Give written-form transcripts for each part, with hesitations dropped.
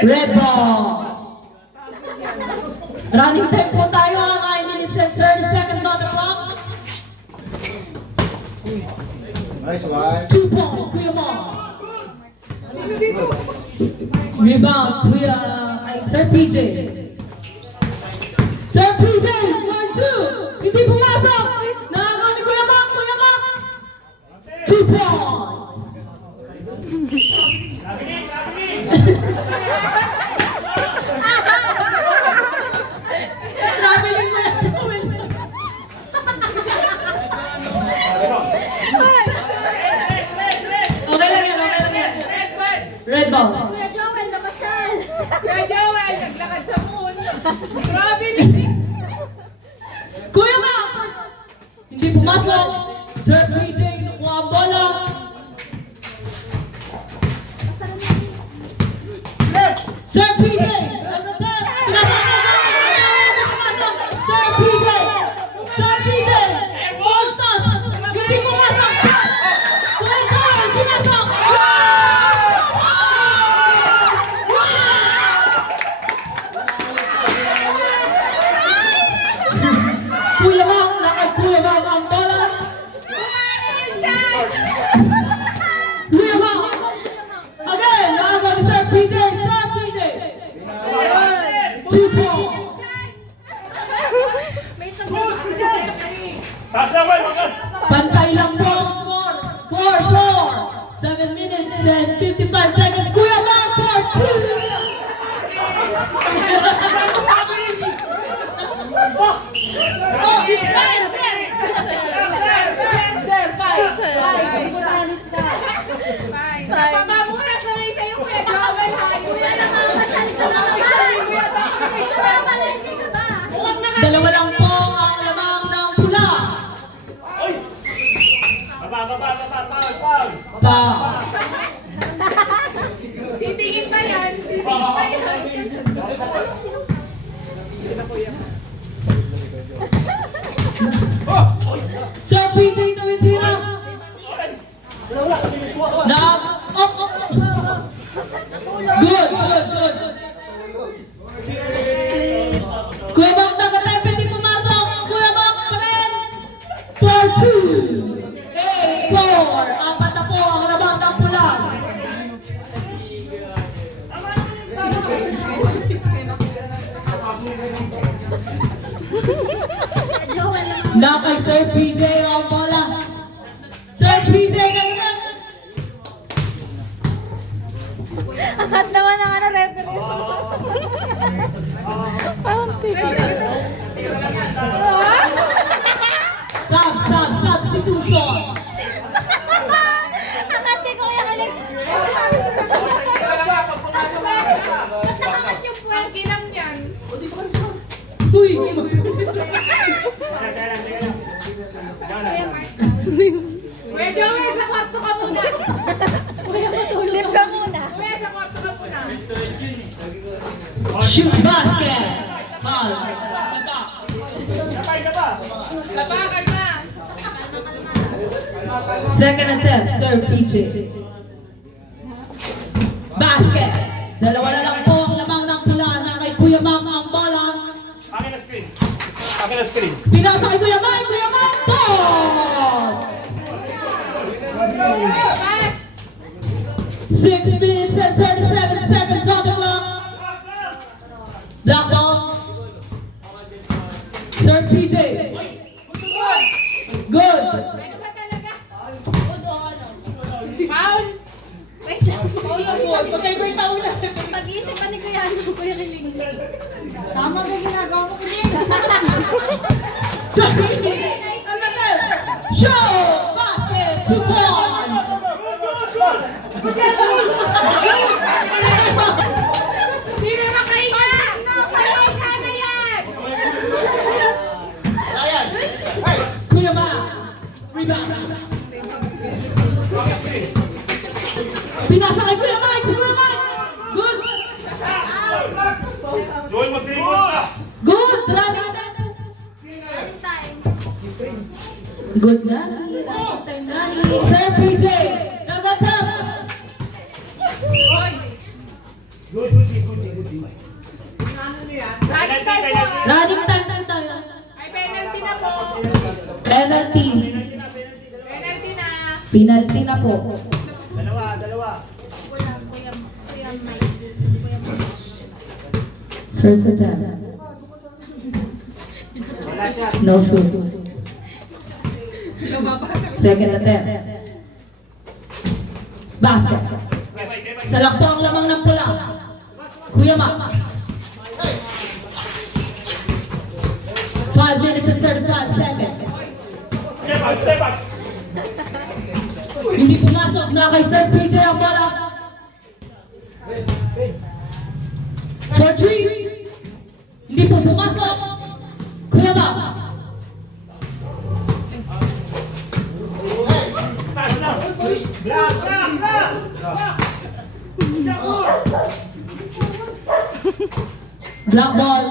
Red ball. Running time po tayo, 9 minutes and 30 seconds on the clock. Nice one. 2 points, Kuya Mon. Rebound, Kuya, Sir PJ. Sir PJ, 1-2. Hindi pumasok. Nakagawa ni Kuya Mon, 2 points. Traveling mo yan, Joel. Okay lang yan, okay lang yan. Red ball. Kuya Joel, nakasyal. Kuya Joel, naglakad sa moon. Grabe Kuya Ma! Hindi pumasok. Sir PJ, nakuha ang bola. Sir PJ! Ano ba? Sir PJ! Sir PJ! Puntos! Hindi pumasok! Kuya Joel, pumasok! Kuya Ma, lakad Kuya Ma ang bola. Kuya Ma! Again, nakagawa ni Sir PJ! Sir PJ! 2 points! May sabon. Taas na, Will! Pantay lang po ang score. 4-4. 7 minutes and 55 seconds. Kuya Ma, 4-2. Oh, fine, fair. Napamamura sa rin sa'yo, Kuya Joel. Kuya, namamasyal ka na naman. Namalengke ka ba? Dalawa lang po ang lamang ng pula. Pa. Titingin pa yan. Titingin pa yan. Sir PJ tumitira. Na. Good, good, good. Kuya Bang tagatay, hindi pumasok. Kuya Bang pa rin. 4-2. 8-4. Apat na po ang lamang ng pula. Joel, Na kay Sir PJ ang bola. Sir PJ ganyan. Akat naman ang referee. Parang tigil. Substitution. Akati ko yung alis. Ba't nakakat yung puwet? Ang kilang yan. Uy. Kuya Joel, sa kwarto ka muna. Kuya, matulog. Sleep ka muna. Kuya, sa kwarto ka muna. Shoot basket. Ball. Lapakan na. Second attempt, Sir PJ. Basket. Dalawa na lang po ang lamang ng pula na kay Kuya Mam ang bola. Akin na screen. Akin na screen. Pinasa kay Kuya Mam. Kuya Mam. Ball. 6 minutes and 37 seconds on the clock. Black ball. Sir PJ. Good. Ano ba talaga? Foul. Wait lang. Pagkaiba taon na. Pag-iisip pa ni Kuya ano, Kuya Kiling. Tama ba ginagawa mo din? Sir PJ. Ang attempt. Shoot. Basket. 2 points. Hindi na makahinga. Makahinga na yan. Kuya Ma. Rebound. Pinasa kay Kuya Mike. Si Kuya Mike. Good. Joel, mag-dribble ka. Good. Running time. Time. Good na. Running time na. Sir PJ. Nagotap. Hoy. Good, good, good. Running time po tayo. Ay, penalty na po. Penalty. Penalty na. Penalty na po. Kuya Mike. Kuya Mike. First attempt. No shoot. Second attempt. Basket. Salak po ang lamang ng pula. Kuya Ma. 5 minutes and 35 seconds. Hindi pumasok na kay Sir Peter ang bola. For 3. Hindi po pumasok. Kuya Ma. Black ball.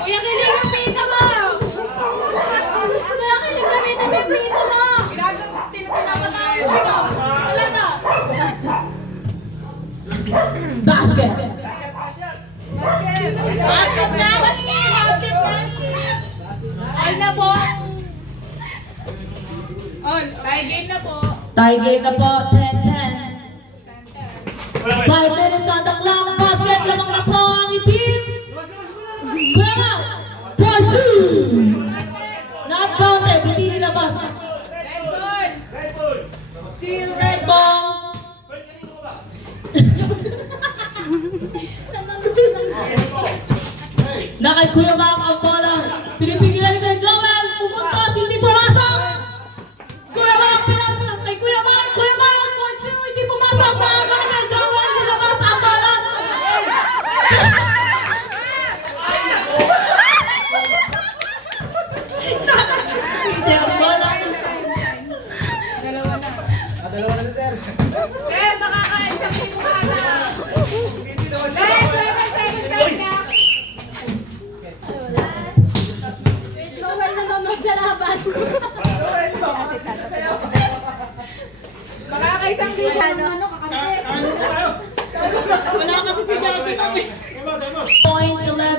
Kuya, kilig yung pita mo. Kuya, kilig gamitin yung prito mo. Basket. Basket Nancy! Basket Nancy! All na po. All. Tie game na po. Tie game na po. 10-10. 5 minutes on the clock. Basket. Lamang na po ang itim. Kuya Ma. For 2. Not counted. Hindi nilabas. Red ball. Still red ball. Na kay Kuya Ma ang bola. Pinipigilan ni Kuya Joel. Pumuntos. Hindi pumasok. Kuya Ma. Pinasok kay Kuya Ma. Kuya Ma. For 2. Hindi pumasok. Nakago ni Kuya Joel. Nilabas ang bola. Hindi ang bola. Sir, makakaisang team ka na. Sir, 7 seconds lang. Joel nanonood sa laban. Makakaisang team ka na. Wala kasi si Daddy. Point 11.